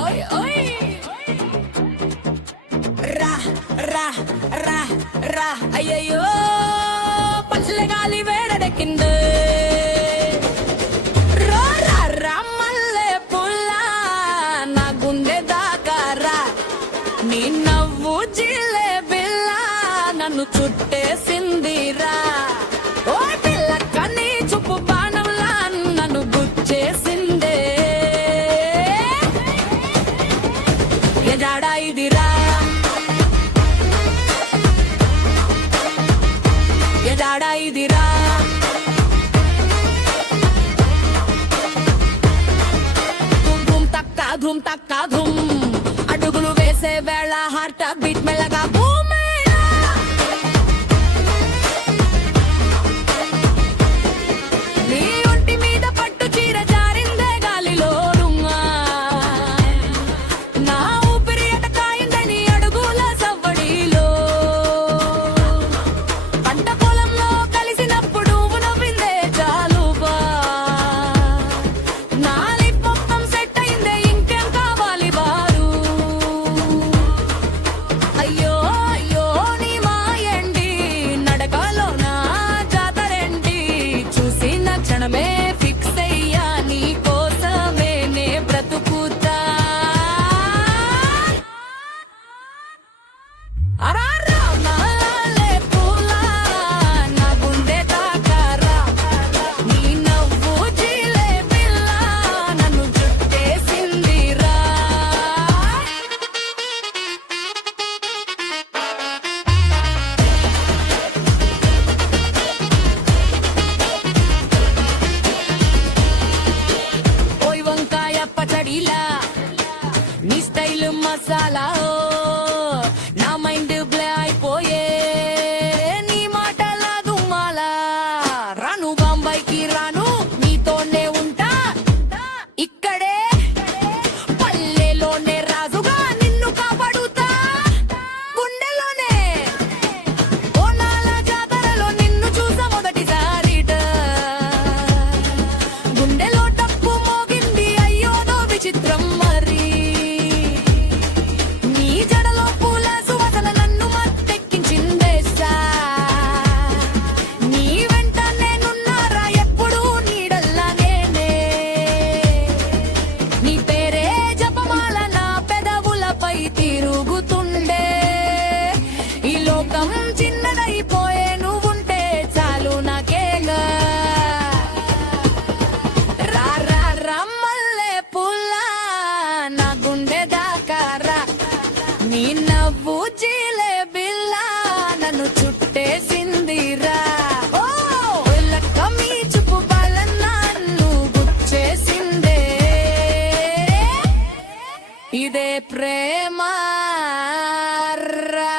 ఓయ్ ఓయ్ రా రా రా రా అయ్యయ్యో పచ్చల గాలి వేడెక్కింది రో రా రా మల్లె పుల్ల నా గుండె దాకా రా నీ నవ్వు జిలేబిల్ల నన్ను చుట్టేసిందిరా ఓ పిల్ల కన్నీ చూపు బాణంలా నన్ను గుచ్చేసిందే ఎజాడా ఇదిరా ఎజాడా ఇదిరా ధూమ్ ధూమ్ తక్క ధూమ్ అడుగులు వేసే వేళ హార్ట్ బీట్ మెల్లగా భూమి నీ ఒంటి మీద పట్టు చీర జారిందే గాలిలో రుంగా నా ఊపిరి అటకాయిందని అడుగుల సవ్వడిలో పంట పొలంలో కలిసినప్పుడు నవ్విందే చాలుబా నా లైఫ్ మొత్తం సెట్ అయిందే ఇంకేం కావాలి బారు అయ్యో అయ్యో నీ మాయండి నడకలో నా జాతరండి చూసిన క్షణమే ఫిక్స్ అయ్యా నీ కోసమే నే బ్రతుకుతా అరారా మల్లె పూల నా గుండె దాకారా నీ నవ్వు జిలేబిల్ల నన్ను చుట్టేసిందిరా ఓయ్ వంకాయ పచ్చడిలా నీ స్టైల్ మసాలా నా మైండ్ బ్లే అయిపోయే నీ మాటల దుమ్మాలా రాను బాంబాయికి రాను నీతోనే ఉంటా ఇక్కడే పల్లెలోనే రాజుగా నిన్ను కాపాడుతా గుండెలోనే కోనాల జాతరలో నిన్ను చూస మొదటిసారిట గుండెలో టప్పు మోగింది అయ్యోదో విచిత్రం మరి నీ జడలో పూల సువాసన నన్ను మత్తెక్కించిందేసా నీ వెంట నేనున్నారా ఎప్పుడు నీడల్లా నేనే నీ పేరే జపమాల నా పెదవులపై తిరుగుతుండే ఈ లోకం చిన్నదైపోయే నువ్వుంటే చాలు నాకేగా రా రా రా మల్లె పుల్ల నా గుండె దాకారా నీ నవ్వు జిలేబిల్ల నన్ను చుట్టేసిందిరా ఓ లక్క మీ చూపు బాల నన్ను గుచ్చేసిందే ఇదే ప్రేమ రా